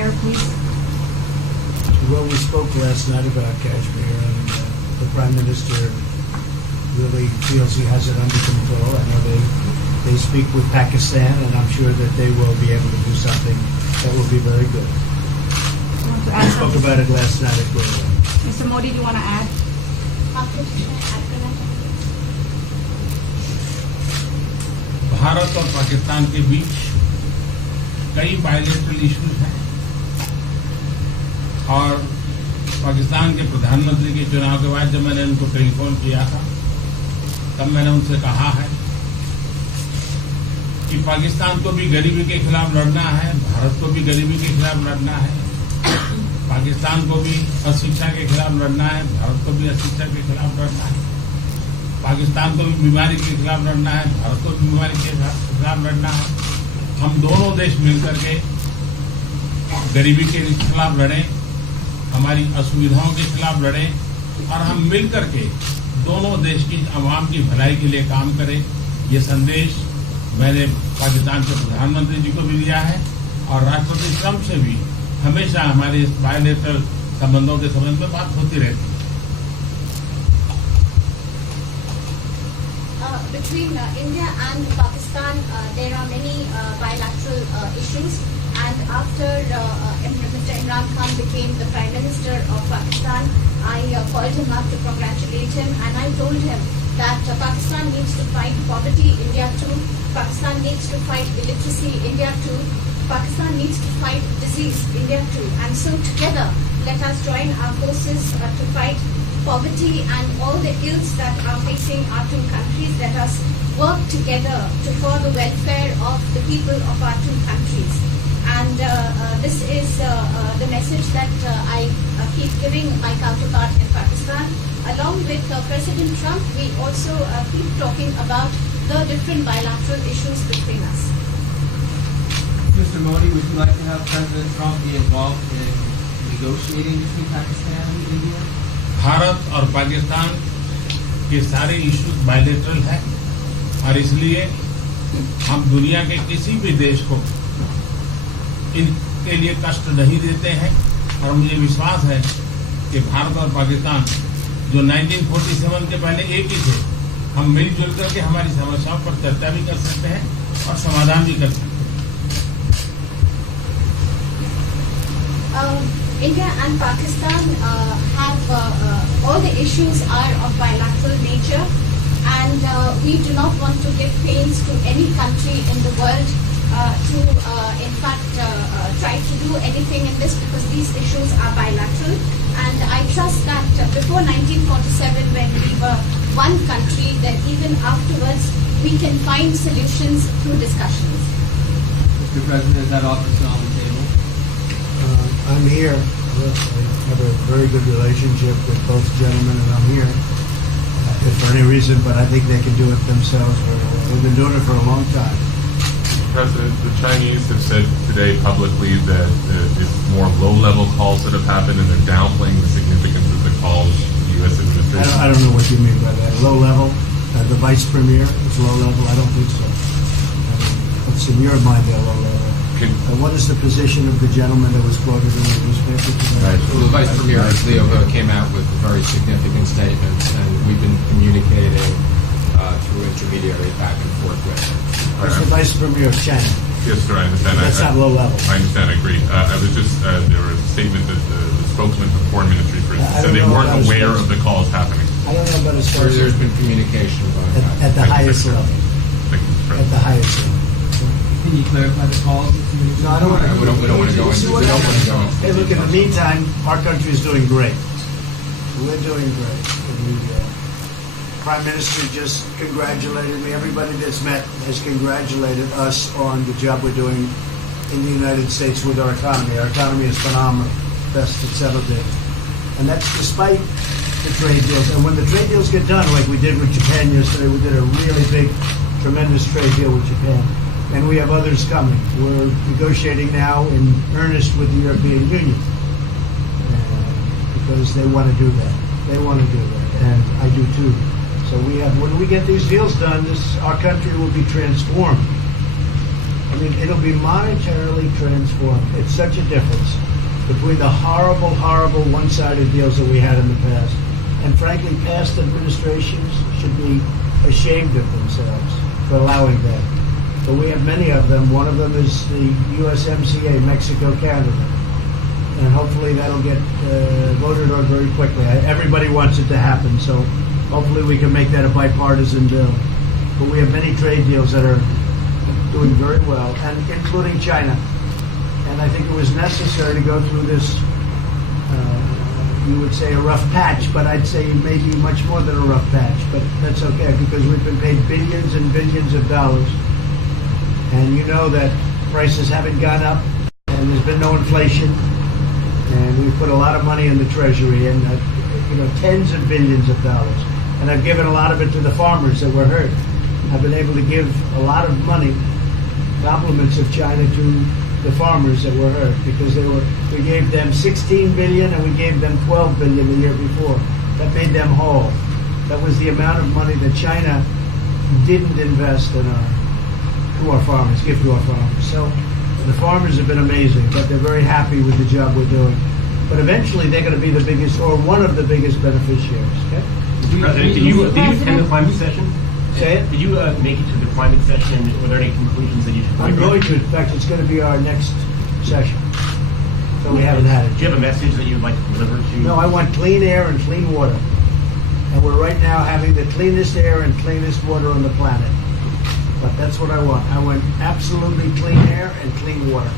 here, please. Well, we spoke last night about Kashmir, and the Prime Minister really feels he has it under control. I know they speak with Pakistan, and I'm sure that they will be able to do something that will be very good. We spoke about it last night as well. Mr. Modi, do you want to add? Bharat और पाकिस्तान के बीच कई bilateral issues हैं और पाकिस्तान के प्रधानमंत्री के चुनाव के बाद जब मैंने उनको टेलीफोन किया था तब मैंने उनसे कहा है कि पाकिस्तान को भी गरीबी के खिलाफ लड़ना है, भारत को भी गरीबी के खिलाफ लड़ना है, पाकिस्तान को भी अशिक्षा के खिलाफ लड़ना है, भारत को भी अशिक्षा के खिलाफ लड़ना है, पाकिस्तान को भी बीमारी के खिलाफ लड़ना है, भारत को भी बीमारी के खिलाफ लड़ना है। हम दोनों देश मिलकर के गरीबी के खिलाफ लड़ें, हमारी असुविधाओं के खिलाफ लड़ें और हम मिलकर के दोनों देश की आवाम की भलाई के लिए काम करें। ये संदेश मैंने पाकिस्तान के प्रधानमंत्री जी को भी दिया है और राष्ट्रपति ट्रंप से भी हमेशा हमारे इस बायलैटरल संबंधों के संबंध में बात होती रहती है। Between India and Pakistan, there are many bilateral issues. And after Mr. Imran Khan became the Prime Minister of Pakistan, I called him up to congratulate him, and I told him that Pakistan needs to fight poverty, India too. Pakistan needs to fight illiteracy, India too. Pakistan needs to fight disease, India too. And so together, let us join our forces to fight poverty and all the ills that are facing our two countries. Let us work together for the welfare of the people of our two countries. And this is the message that I keep giving my counterpart in Pakistan. Along with President Trump, we also keep talking about the different bilateral issues between us. Mr. Modi, would you like to have President Trump be involved in negotiating between Pakistan and India? Bharat और पाकिस्तान के सारे issues bilateral हैं और इसलिए हम दुनिया के किसी भी देश को इनके लिए कष्ट नहीं देते हैं और मुझे विश्वास है कि भारत और पाकिस्तान जो 1947 के पहले एक ही थे, हम मिलजुल करके हमारी समस्याओं पर चर्चा भी कर सकते हैं और समाधान भी कर सकते हैं। India and Pakistan have all the issues are of bilateral nature, and we do not want to give pains to any country in the world to in fact try to do anything in this, because these issues are bilateral. And I trust that before 1947, when we were one country, that even afterwards we can find solutions through discussions. Mr. President, is that offer still on the table? I'm here. I have a very good relationship with both gentlemen, and I'm here if for any reason, but I think they can do it themselves very well. They've been doing it for a long time. President, the Chinese have said today publicly that it's more low-level calls that have happened, and they're downplaying the significance of the calls the U.S. administration. I don't know what you mean by that. Low-level? The vice premier is low-level? I don't think so. What's in your mind there, low-level? What is the position of the gentleman that was quoted in the newspaper today? Right. Well, the Vice Premier, Leo, came out with very significant statements, and we've been communicating through intermediaries back and forth with him. That's the Vice Premier of China. Yes, sir, I understand. That's not low level. I understand, I agree. I was just, there was a statement that the spokesman for the Foreign Ministry said they weren't aware of the calls happening. I don't know about his There's been communication going on. at the highest level. Thank you, Mr. At the President. highest level. Can you clarify the calls? No, I don't want to. We don't want to go into. We don't want to go into. Hey, look, in the meantime, our country is doing great. We're doing great. The Prime Minister just congratulated me. Everybody that's met has congratulated us on the job we're doing in the United States with our economy. Our economy is phenomenal, best it's ever been. And that's despite the trade deals. And when the trade deals get done, like we did with Japan yesterday, we did a really big, tremendous trade deal with Japan. And we have others coming. We're negotiating now in earnest with the European Union because they want to do that. They want to do that, and I do too. So we have. When we get these deals done, our country will be transformed. I mean, it'll be monetarily transformed. It's such a difference between the horrible, horrible one-sided deals that we had in the past. And frankly, past administrations should be ashamed of themselves for allowing that. But we have many of them. One of them is the USMCA, Mexico-Canada. And hopefully that'll get voted on very quickly. Everybody wants it to happen, so hopefully we can make that a bipartisan bill. But we have many trade deals that are doing very well, and including China. And I think it was necessary to go through this, you would say a rough patch, but I'd say maybe much more than a rough patch. But that's okay, because we've been paid billions and billions of dollars. And you know that prices haven't gone up, and there's been no inflation. And we've put a lot of money in the Treasury, and tens of billions of dollars. And I've given a lot of it to the farmers that were hurt. I've been able to give a lot of money, compliments of China, to the farmers that were hurt, because we gave them 16 billion and we gave them 12 billion the year before. That made them whole. That was the amount of money that China didn't invest in our farmers, give to our farmers. So the farmers have been amazing, but they're very happy with the job we're doing. But eventually they're going to be the biggest, or one of the biggest beneficiaries. Okay? Mr. President, did you attend the climate session? Say it? Did you make it to the climate session? Were there any conclusions that you took? I'm going to. In fact, it's going to be our next session. So we haven't had it. Do you have a message that you'd like to deliver to? No, I want clean air and clean water. And we're right now having the cleanest air and cleanest water on the planet. But that's what I want. I want absolutely clean air and clean water.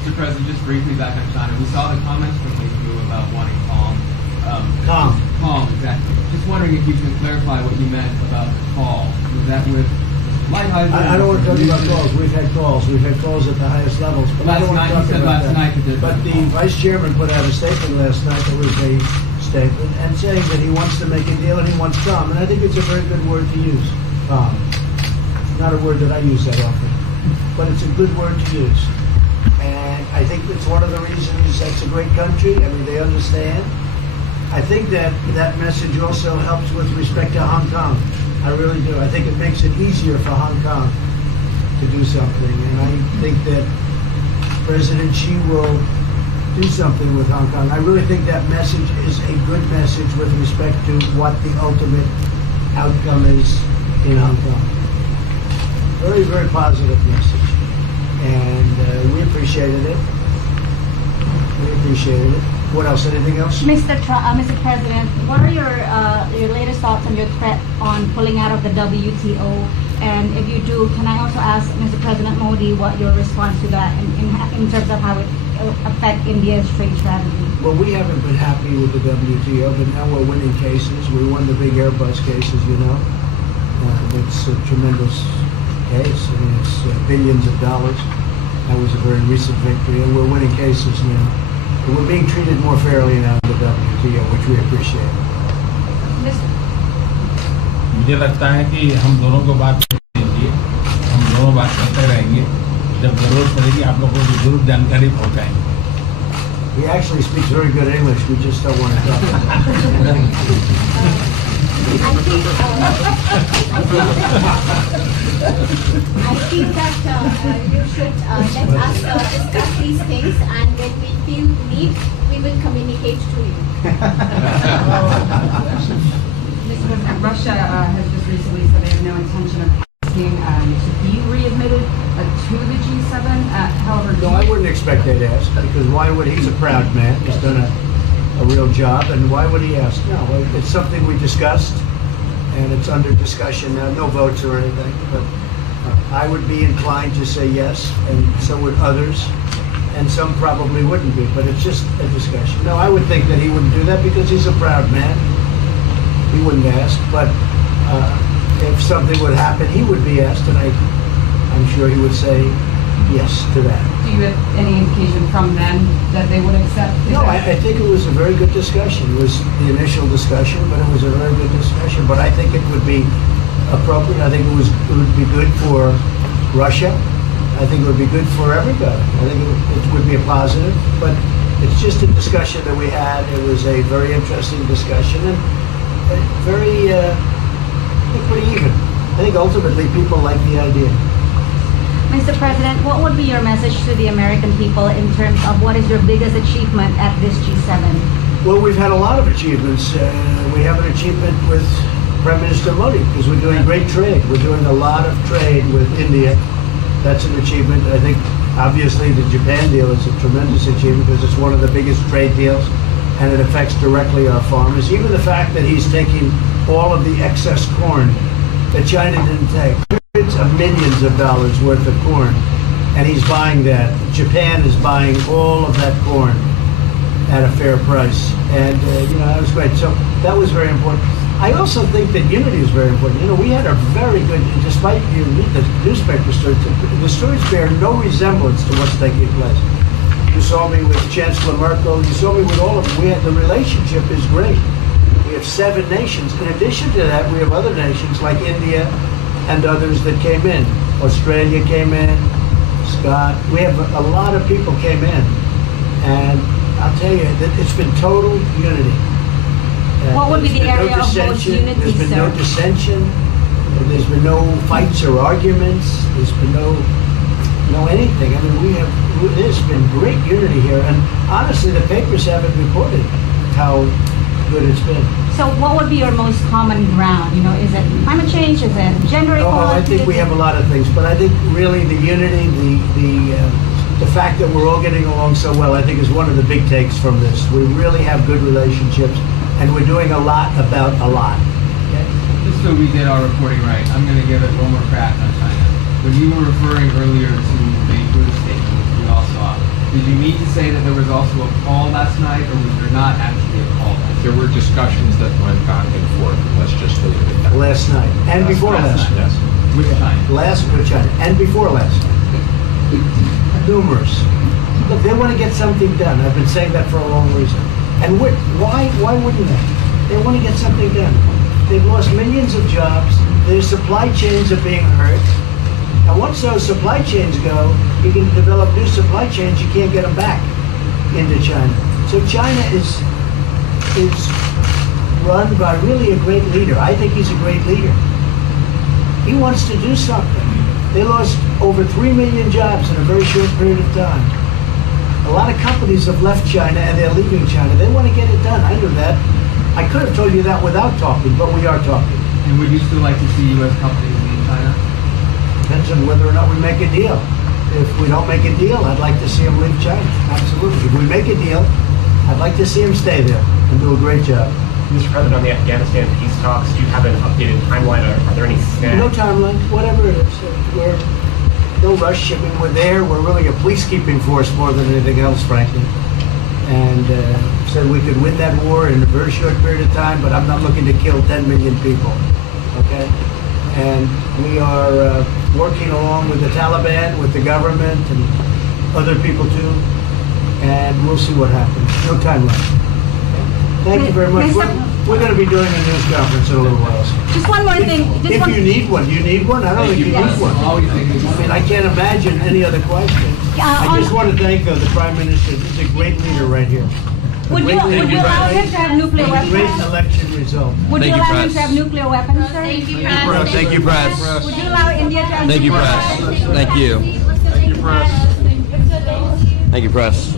Mr. President, just briefly back on China, we saw the comments from you about wanting calm. Calm, exactly. Just wondering if you could clarify what you meant about call. Was that with light hydrogen? I don't want to talk about calls. We've had calls. We've had calls at the highest levels. But I don't want to talk about that. But the Vice Chairman put out a statement last night that was a statement, and saying that he wants to make a deal and he wants calm. And I think it's a very good word to use, calm. Not a word that I use that often, but it's a good word to use. And I think it's one of the reasons that's a great country. I mean, they understand. I think that message also helps with respect to Hong Kong. I really do. I think it makes it easier for Hong Kong to do something. And I think that President Xi will do something with Hong Kong. I really think that message is a good message with respect to what the ultimate outcome is in Hong Kong. Very, very positive message. And we appreciated it. We appreciated it. What else? Anything else? Mr. President, what are your latest thoughts on your threat on pulling out of the WTO? And if you do, can I also ask Mr. President Modi what your response to that in terms of how it affect India's trade strategy? Well, we haven't been happy with the WTO, but now we're winning cases. We won the big Airbus cases, you know. It's a tremendous case. I mean, it's billions of dollars. That was a very recent victory, and we're winning cases now. And we're being treated more fairly now in the WTO, which we appreciate. मुझे लगता है कि हम दोनों को बात करेंगे, हम दोनों बात करते रहेंगे. जब जरूरत पड़ेगी आप लोगों को जरूर जानकारी पहुंचाएंगे. He actually speaks very good English. We just don't want to talk about it. I feel that you should let us discuss these things, and when we feel need, we will communicate to you. Mr. President, Russia has just recently said they have no intention of asking to be readmitted to the G7. However, No, I wouldn't expect that to ask, because why would he's a proud man. He's done a real job, and why would he ask? No, it's something we discussed, and it's under discussion now. No votes or anything, but I would be inclined to say yes, and so would others, and some probably wouldn't be, but it's just a discussion. No, I would think that he wouldn't do that because he's a proud man. He wouldn't ask, but if something would happen, he would be asked, and I'm sure he would say yes to that. do you have any indication from them that they would accept? No, I think it was a very good discussion. It was the initial discussion, but it was a very good discussion. But I think it would be appropriate. I think it would be good for Russia. I think it would be good for everybody. I think it would be a positive. But it's just a discussion that we had. It was a very interesting discussion and very, I think, pretty even. I think ultimately people like the idea. Mr. President, what would be your message to the American people in terms of what is your biggest achievement at this G7? Well, we've had a lot of achievements. We have an achievement with Prime Minister Modi because we're doing great trade. We're doing a lot of trade with India. That's an achievement. I think, obviously, the Japan deal is a tremendous achievement because it's one of the biggest trade deals and it affects directly our farmers. Even the fact that he's taking all of the excess corn that China didn't take, hundreds of millions of dollars worth of corn, and he's buying that. Japan is buying all of that corn at a fair price. And, that was great. So that was very important. I also think that unity is very important. We had a very good, despite you read the newspaper stories, the stories bear no resemblance to what's taking place. You saw me with Chancellor Merkel. You saw me with all of them. The relationship is great. We have 7 nations. In addition to that, we have other nations like India and others that came in. Australia came in, Scott. We have a lot of people came in. And I'll tell you that it's been total unity. What would be the area of most unity, There's been sir? no dissension. There's been no fights or arguments. There's been no anything. I mean, there's been great unity here. And honestly, the papers haven't reported how good it's been. So what would be your most common ground? Is it climate change? Is it gender equality? I think we have a lot of things, but I think really the unity, the fact that we're all getting along so well, I think is one of the big takes from this. We really have good relationships, and we're doing a lot about a lot. Okay? Just so we did our reporting right, I'm going to give it one more crack on China. When you were referring earlier to the good statement, which we all saw, did you mean to say that there was also a call last night, or was there not actually a call? There were discussions that went back and forth. Let's just leave it at that. Last night, and before last night. Yes. With China? Last with China, and before last night. Numerous. Look, they want to get something done. I've been saying that for a long reason. And why wouldn't they? They want to get something done. They've lost millions of jobs. Their supply chains are being hurt. And once those supply chains go, you can develop new supply chains. You can't get them back into China. So China is run by really a great leader. I think he's a great leader. He wants to do something. They lost over 3 million jobs in a very short period of time. A lot of companies have left China and they're leaving China. They want to get it done. I knew that. I could have told you that without talking, but we are talking. And would you still like to see U.S. companies leave China? Depends on whether or not we make a deal. If we don't make a deal, I'd like to see them leave China. Absolutely. If we make a deal, I'd like to see them stay there and do a great job. Mr. President, on the Afghanistan peace talks, do you have an updated timeline? Are there any snags? No timeline, whatever it is. We're no rush. I mean, we're there. We're really a peacekeeping force more than anything else, frankly. And said we could win that war in a very short period of time, but I'm not looking to kill 10 million people. Okay? And we are working along with the Taliban, with the government, and other people too. And we'll see what happens. No timeline. Thank you very much. We're going to be doing a news conference in a little while. Just one more thing. If you need one, do you need one? I don't think you need one. I mean, I can't imagine any other question. I just want to thank the Prime Minister. He's a great leader right here. Would you allow him to have nuclear Great weapons? election result. Would you allow him to have nuclear weapons, sir? Thank you, press. Would you allow India to have Thank you, nuclear press. weapons? Thank you. Thank you, press. Thank you, press.